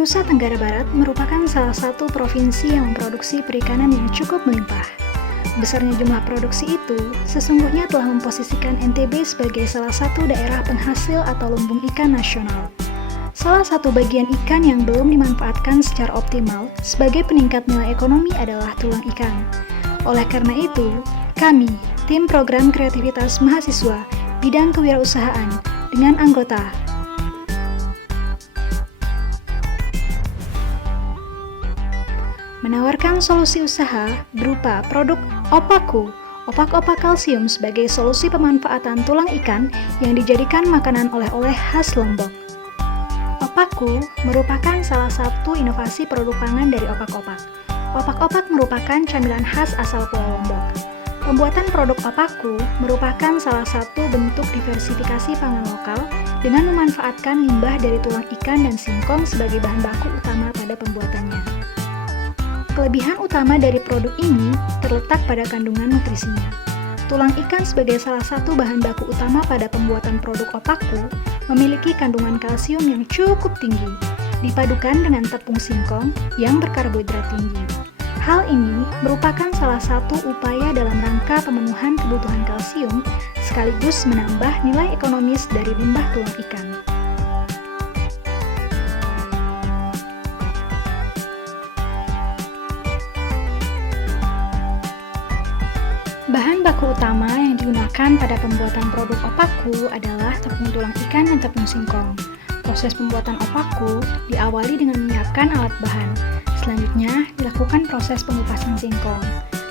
Nusa Tenggara Barat merupakan salah satu provinsi yang memproduksi perikanan yang cukup melimpah. Besarnya jumlah produksi itu sesungguhnya telah memposisikan NTB sebagai salah satu daerah penghasil atau lumbung ikan nasional. Salah satu bagian ikan yang belum dimanfaatkan secara optimal sebagai peningkat nilai ekonomi adalah tulang ikan. Oleh karena itu, kami, tim program kreativitas mahasiswa bidang kewirausahaan dengan anggota menawarkan solusi usaha berupa produk Opaku, opak-opak kalsium sebagai solusi pemanfaatan tulang ikan yang dijadikan makanan oleh-oleh khas Lombok. Opaku merupakan salah satu inovasi produk pangan dari opak-opak. Opak-opak merupakan camilan khas asal Pulau Lombok. Pembuatan produk Opaku merupakan salah satu bentuk diversifikasi pangan lokal dengan memanfaatkan limbah dari tulang ikan dan singkong sebagai bahan baku utama pada pembuatannya. Kelebihan utama dari produk ini terletak pada kandungan nutrisinya. Tulang ikan sebagai salah satu bahan baku utama pada pembuatan produk Opaku memiliki kandungan kalsium yang cukup tinggi, dipadukan dengan tepung singkong yang berkarbohidrat tinggi. Hal ini merupakan salah satu upaya dalam rangka pemenuhan kebutuhan kalsium sekaligus menambah nilai ekonomis dari limbah tulang ikan. Bahan baku utama yang digunakan pada pembuatan produk Opaku adalah tepung tulang ikan dan tepung singkong. Proses pembuatan Opaku diawali dengan menyiapkan alat bahan. Selanjutnya, dilakukan proses pengupasan singkong.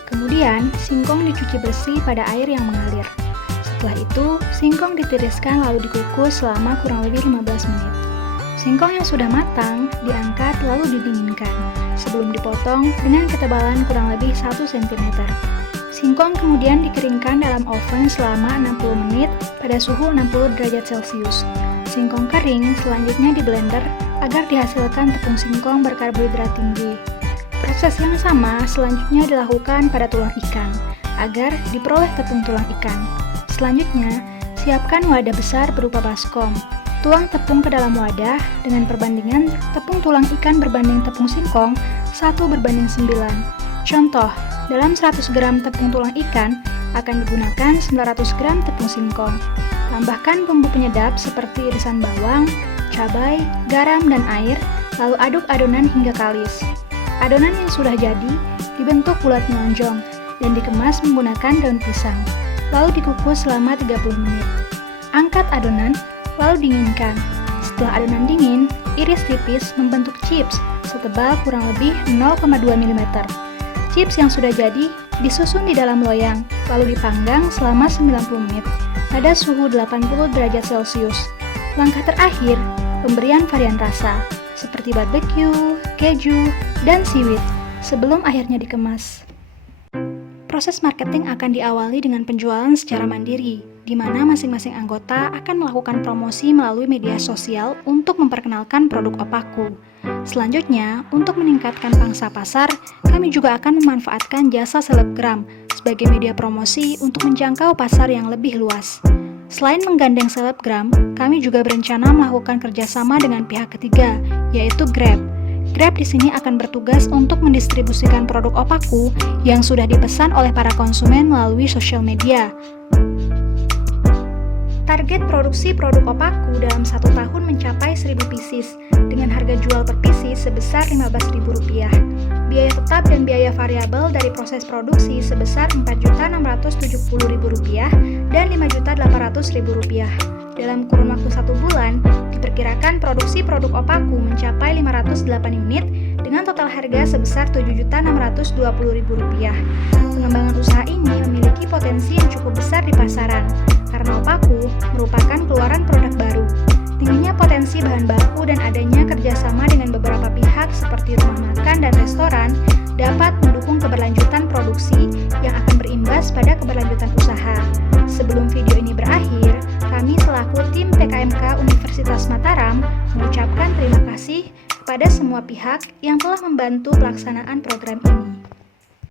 Kemudian, singkong dicuci bersih pada air yang mengalir. Setelah itu, singkong ditiriskan lalu dikukus selama kurang lebih 15 menit. Singkong yang sudah matang diangkat lalu didinginkan sebelum dipotong dengan ketebalan kurang lebih 1 cm. Singkong kemudian dikeringkan dalam oven selama 60 menit pada suhu 60 derajat Celcius. Singkong kering selanjutnya diblender agar dihasilkan tepung singkong berkarbohidrat tinggi. Proses yang sama selanjutnya dilakukan pada tulang ikan agar diperoleh tepung tulang ikan. Selanjutnya, siapkan wadah besar berupa baskom. Tuang tepung ke dalam wadah dengan perbandingan tepung tulang ikan berbanding tepung singkong 1:9. Contoh, dalam 100 gram tepung tulang ikan akan digunakan 900 gram tepung singkong. Tambahkan bumbu penyedap seperti irisan bawang, cabai, garam, dan air, lalu aduk adonan hingga kalis. Adonan yang sudah jadi dibentuk bulat melonjong dan dikemas menggunakan daun pisang, lalu dikukus selama 30 menit. Angkat adonan, lalu dinginkan. Setelah adonan dingin, iris tipis membentuk chips setebal kurang lebih 0,2 mm. Chips yang sudah jadi disusun di dalam loyang, lalu dipanggang selama 90 menit pada suhu 80 derajat Celcius. Langkah terakhir, pemberian varian rasa, seperti barbecue, keju, dan seaweed, sebelum akhirnya dikemas. Proses marketing akan diawali dengan penjualan secara mandiri, di mana masing-masing anggota akan melakukan promosi melalui media sosial untuk memperkenalkan produk Opaku. Selanjutnya, untuk meningkatkan pangsa pasar, kami juga akan memanfaatkan jasa selebgram sebagai media promosi untuk menjangkau pasar yang lebih luas. Selain menggandeng selebgram, kami juga berencana melakukan kerjasama dengan pihak ketiga, yaitu Grab. Grab di sini akan bertugas untuk mendistribusikan produk Opaku yang sudah dipesan oleh para konsumen melalui sosial media. Target produksi produk Opaku dalam 1 tahun mencapai 1.000 pieces dengan harga jual per pieces sebesar Rp15.000. Biaya tetap dan biaya variabel dari proses produksi sebesar Rp4.670.000 dan Rp5.800.000. Dalam kurun waktu 1 bulan, diperkirakan produksi produk Opaku mencapai 508 unit dengan total harga sebesar Rp7.620.000. Pengembangan usaha ini memiliki potensi yang cukup besar di pasaran, karena Opaku merupakan keluaran produk baru. Tingginya potensi bahan baku dan adanya kerjasama dengan beberapa pihak seperti rumah makan dan restoran dapat mendukung keberlanjutan produksi yang akan berimbas pada keberlanjutan usaha. Sebelum video ini berakhir, kami selaku tim PKMK Universitas Mataram mengucapkan terima kasih kepada semua pihak yang telah membantu pelaksanaan program ini.